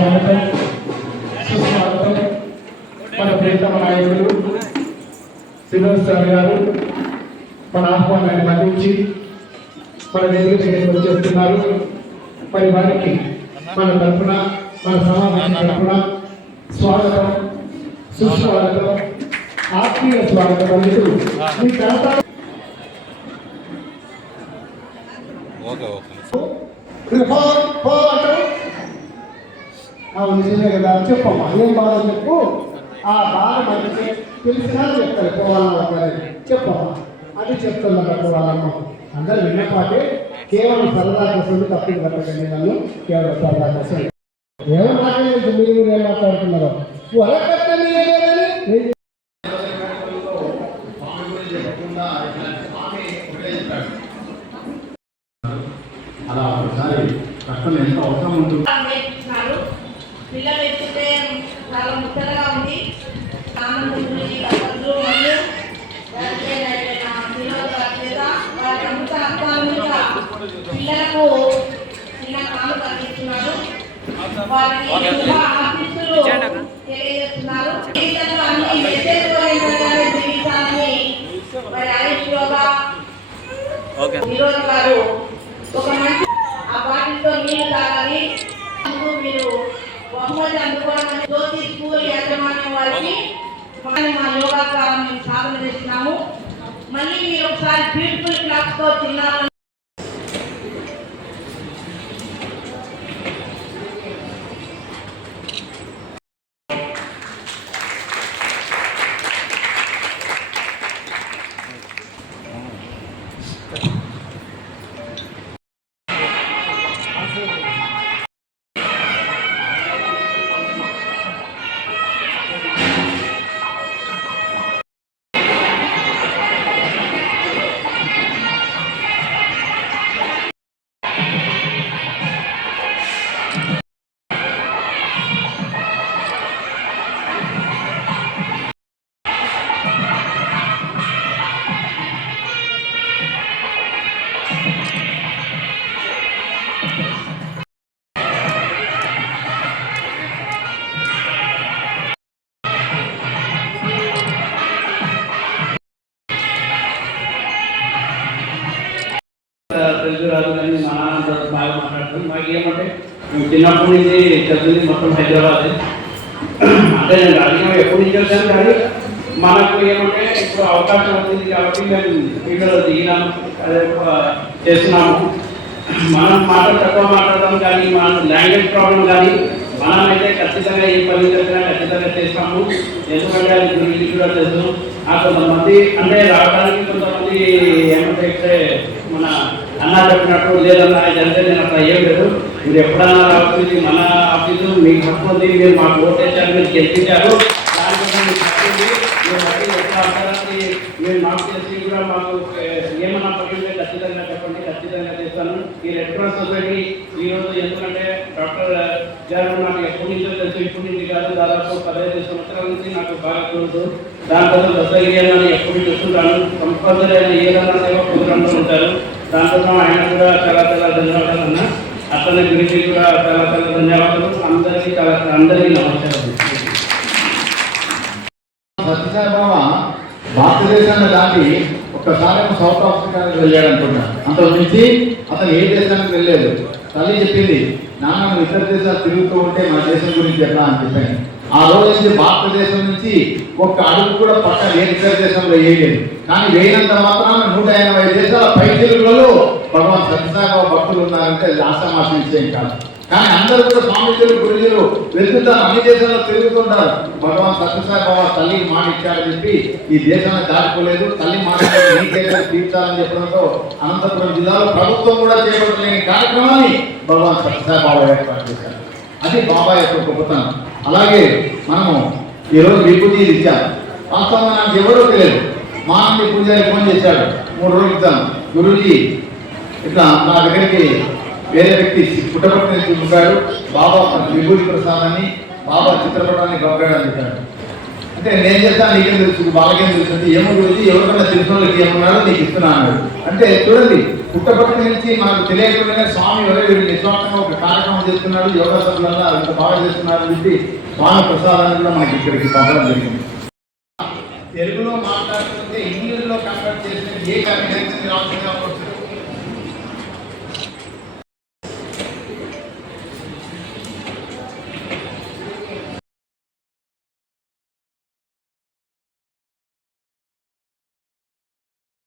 స్వాగతం సుస్వాగతం. మన ప్రియతమ నాయకులు శ్రీనివాస్ సార్ గారు మన ఆహ్వానాన్ని మన్నించి మన వేదిక దగ్గరికి వచ్చేస్తున్నారు. మరి వారికి మన తరఫున మన సమాజం తరఫున స్వాగతం సుస్వాగతం ఆత్మీయ స్వాగతం అంటూ మీ కర్త నిజమే కదా చెప్పమ్మా, ఏం బాధ చెప్పు. ఆ బాధ మనకి తెలిసినా చెప్తారు పోవాలన్న చెప్పమ్మా, అది చెప్తున్నారు వాళ్ళమ్మ. అందరూ విన్నపాటే కేవలం సరదా కోసం తప్పింది పట్టకండి, నన్ను కేవలం సరదా కోసం. ఏమో మాట్లాడలేదు, మీరు ఏం మాట్లాడుతున్నారు అలా ఒకసారి కష్టం ఎంత అవసరం ఉంటుంది. పిల్లలు ఎత్తితే చాలా ముచ్చటగా ఉంది. పిల్లలకు చిన్న కాలు అందిస్తున్నారు. వారికి ఆశీస్సులు తెలియజేస్తున్నారు. జీవితాన్ని మరి ఆయుష్ యోగా నిరోధ గారు ఒక మంచి ఆ బాటిల్తో నీళ్లు తాగాలి. మీరు బహుమతి అందుకోవడం జ్యోతి స్కూల్ యాజమాన్యం వారికి మా యోగా మేము సాధన చేస్తున్నాము. మళ్ళీ మీరు ఒకసారి బ్యూటిఫుల్ క్లాస్ తో తిన్నారు. తెలుగు రాదు కానీ మా నాన్న బాగా మాట్లాడుతుంది. మాకు ఏమంటే మేము చిన్నప్పటి నుంచి చదివింది మొత్తం హైదరాబాద్. అంటే నేను రాజకీయం ఎప్పటి నుంచి వచ్చాను, కానీ మనకు ఏమంటే ఇప్పుడు అవకాశం వచ్చింది కాబట్టి మేము వీడియోలో దిగినాము, అదే చేస్తున్నాము. మనం తక్కువ మాట్లాడదాం, కానీ మన లాంగ్వేజ్ ప్రాబ్లం కానీ మనమైతే ఖచ్చితంగా ఏ పని చెప్పినా ఖచ్చితంగా చేస్తాము. ఎందుకంటే అది గురించి కూడా తెలుసు. కొంతమంది అంటే రావడానికి కొంతమంది ఏమంటే మన అన్న చెప్పినట్టు లేదన్నా ఇదంటే నేను అట్లా ఏం లేదు. మీరు ఎప్పుడన్నా రావచ్చు, మన ఆఫీసు మీకు హక్కు, మీరు మాకు ఓటేసారు, మీరు గెలిపించారు, దానికోసం మీకు హక్కు. మీరు బట్టి ఎట్లా అవసరానికి మీరు మాకు చేసి కూడా మాకు ఏమన్నా పడితే ఖచ్చితంగా చెప్పండి, ఖచ్చితంగా చేస్తాను. ఈ రెడ్ క్రాస్ సొసైటీ ఈరోజు ఎందుకంటే డాక్టర్ గారు నాకు ఎప్పటి నుంచో తెలుసు, ఇప్పటి నుంచి కాదు, దాదాపు 15 సంవత్సరాల నుంచి నాకు బాగా తెలుసు. దానికోసం దశగిరి అని ఎప్పుడు చూస్తుంటాను. కంపల్సరీ అయినా ఏదన్నా సేవ ప్రోగ్రాంలో ఉంటారు. దానికోసం ఆయన కూడా చాలా చాలా ధన్యవాదాలు అన్న. అతని గురించి కూడా చాలా చాలా ధన్యవాదాలు. అందరికీ నమస్కారం. సత్యసాయిబాబా భారతదేశాన్ని దాటి ఒక్కసారి సౌత్ ఆఫ్రికాకి వెళ్ళాడు అనుకుంటాను. అంత నుంచి అతను ఏ దేశానికి వెళ్ళలేదు. తల్లి చెప్పింది, నాన్న నువ్వు ఇతర దేశాలు తిరుగుతూ ఉంటే మన దేశం గురించి ఎట్లా అని చెప్పాను. ఆ రోజు నుంచి భారతదేశం నుంచి ఒక్క అడుగు కూడా పక్క ఏ ఇతర దేశంలో వేయలేదు. కానీ వేయినంత మాత్రాన 180 దేశాల పై తెలుగులలో భగవాన్ సత్యసాయిబాబా భక్తులు ఉన్నారంటే ఆశామాష విషయం కాదు. కానీ అందరూ కూడా స్వామిజీలు గురుజీలు వెళ్తుంటారు, అన్ని దేశాల్లో తిరుగుతుంటారు. భగవాన్ సత్యసాయిబాబా తల్లికి మాట ఇచ్చాడని చెప్పి ఈ దేశాన్ని దాటుకోలేదు. తల్లి మాట నీకేదో తీర్చాలని చెప్పడంతో అనంతపురం జిల్లాలో ప్రభుత్వం కూడా చేపట్టలేని కార్యక్రమాన్ని భగవాన్ సత్యసాయిబాబా ఏర్పాటు చేశారు. అది బాబా యొక్క గొప్పతనం. అలాగే మనము ఈరోజు విభూతిలు ఇచ్చాము. వాస్తవంగా నాకు ఎవరో తెలియదు. మానవి పూజారి ఫోన్ చేశాడు, 3 రోజులు ఇద్దాం గురూజీ ఇట్లా నా దగ్గరికి వేరే వ్యక్తి పుట్టపట్టి నుంచి పంపాడు, బాబా విభూతి ప్రసాదాన్ని బాబా చిత్రపటాన్ని పంపాడు అని చెప్పాడు. అంటే నేను చేస్తాను నీకేం తెలుసు, వాళ్ళకేం తెలుస్తుంది, ఏమో గురించి ఎవరికైనా తెలిసిన వాళ్ళకి ఏమన్నారో నీకు ఇస్తున్నాను. అంటే చూడండి, పుట్టపట్టి నుంచి మనకు తెలియకుండానే స్వామి ఎవరు నిస్వార్థంగా ఒక కార్యక్రమం చేస్తున్నాడు, యోగాసనాలలో అంత బాగా చేస్తున్నారు అని చెప్పి స్వామి ప్రసాదాన్ని కూడా మనకి ఇక్కడికి పంపడం జరిగింది. తెలుగులో మాట్లాడుతుంటే ఇంగ్లీష్లో కన్వర్ట్ చేస్తే ఏ కన్వర్ట్